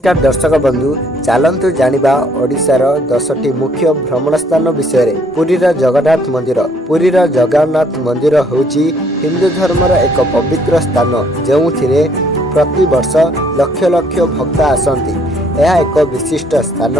नमस्कार दर्शक बंधु चलतु जानिबा ओडिशार 10टी मुख्य भ्रमण स्थान विषय पुरीर जगन्नाथ मंदिर। पुरीर जगन्नाथ मंदिर होउची हिंदू धर्मर एक पवित्र स्थान जेउथिरे प्रति वर्ष लक्ष लक्ष भक्त आसंती। यह एक विशिष्ट स्थान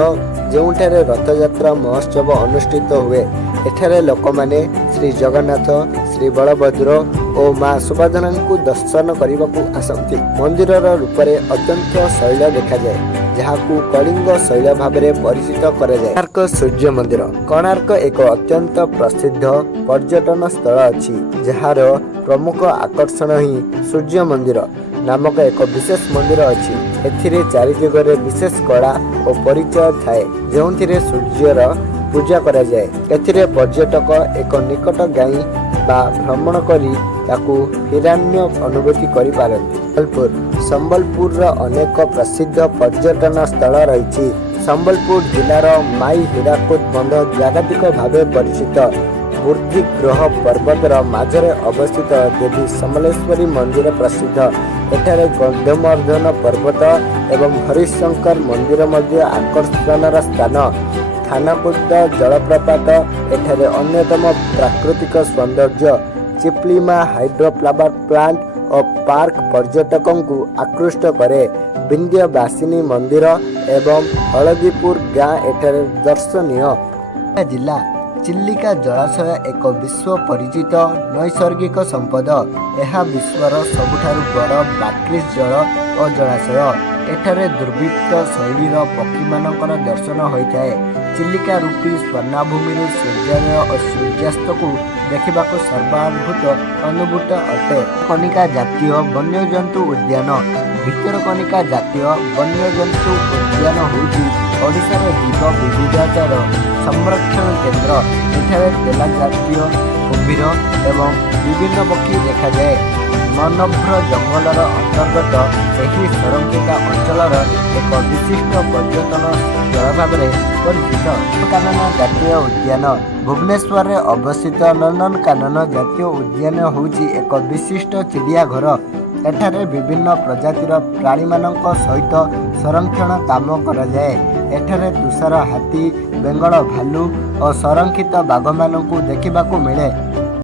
जेउठारे रथयात्रा महोत्सव अनुष्ठित हुए। एठारे लोकमाने श्री जगन्नाथ, श्री बलभद्र और माँ सुभद्रा को दर्शन करने को आसंती। मंदिरर रूपरे अत्यंत शैल देखा जाए, जहाँ कलिंग शैल भाव में परिचित कराए। कोणार्क सूर्य मंदिर। कोणार्क एक अत्यंत प्रसिद्ध पर्यटन स्थल अच्छी, जार प्रमुख आकर्षण ही सूर्य मंदिर नामक एक विशेष मंदिर अच्छी। एथिरे चारिदिगरे विशेष कला और परिचय थाए, जो सूर्यर पूजा करा जाए। एथिरे पर्यटक एक निकट गाई बा भ्रमण करी ताकू हिरण्य अनुभूति करि पारନ୍ତି। संबलपुर अनेक प्रसिद्ध पर्यटन स्थल रही। संबलपुर जिलार माई हीराकुद बंध जागतिक भावे परिचित मूर्ति ग्रह पर्वतर मझे अवस्थित देवी समलेश्वरी मंदिर प्रसिद्ध। एठारे गंधमर्धन पर्वत एवं हरिशंकर मंदिर मध्य आकर्षण स्थान। थानाकुद जलप्रपात एठारे अन्यतम प्राकृतिक सौंदर्य। चिप्लिमा हाइड्रो फ्लावर प्लांट और पार्क पर्यटकों को आकृष्ट करे। विंध्यवासिनी मंदिर एवं हलदीपुर गाँ एठारे दर्शनीय। जिला चिल्लिका जलाशय एक विश्व परिचित नैसर्गिक संपद। यह विश्वर सबुठारु बड़ बाक्रिश जल और जलाशय। एठारे दुर्भिक्ष शैलीर पक्षी मानकर दर्शन होता है। चिल्लिका रूपी स्वर्णाभूमि सूर्योदय और सूर्यास्त को देखा सर्वाद्भुत अनुभूत अटे। कनिका जातीय वन्यजंतु उद्यान। भितरकनिका जातीय वन्यजंतु उद्यान होउची ओडिशार जीव विविधतार संरक्षण केन्द्र। एठारे तेला जातीय कुम्भीर एवं विभिन्न पक्षी देखा जाए। मनोभ्र जंगलर अंतर्गत यही संरक्षित अंचलर एक विशिष्ट पर्यटन स्थल भाव में परिचित। नंदनकानन जातीय उद्यान। भुवनेश्वर में अवस्थित नंदनकानन जातीय उद्यान होउची एक विशिष्ट चिड़ियाघर। एठारे विभिन्न प्रजातिर प्राणी मानक सहित संरक्षण काम करा जाए। एठारे तुषार हाथी, बेंगल भालू और संरक्षित बाघ मानक देखा मिले।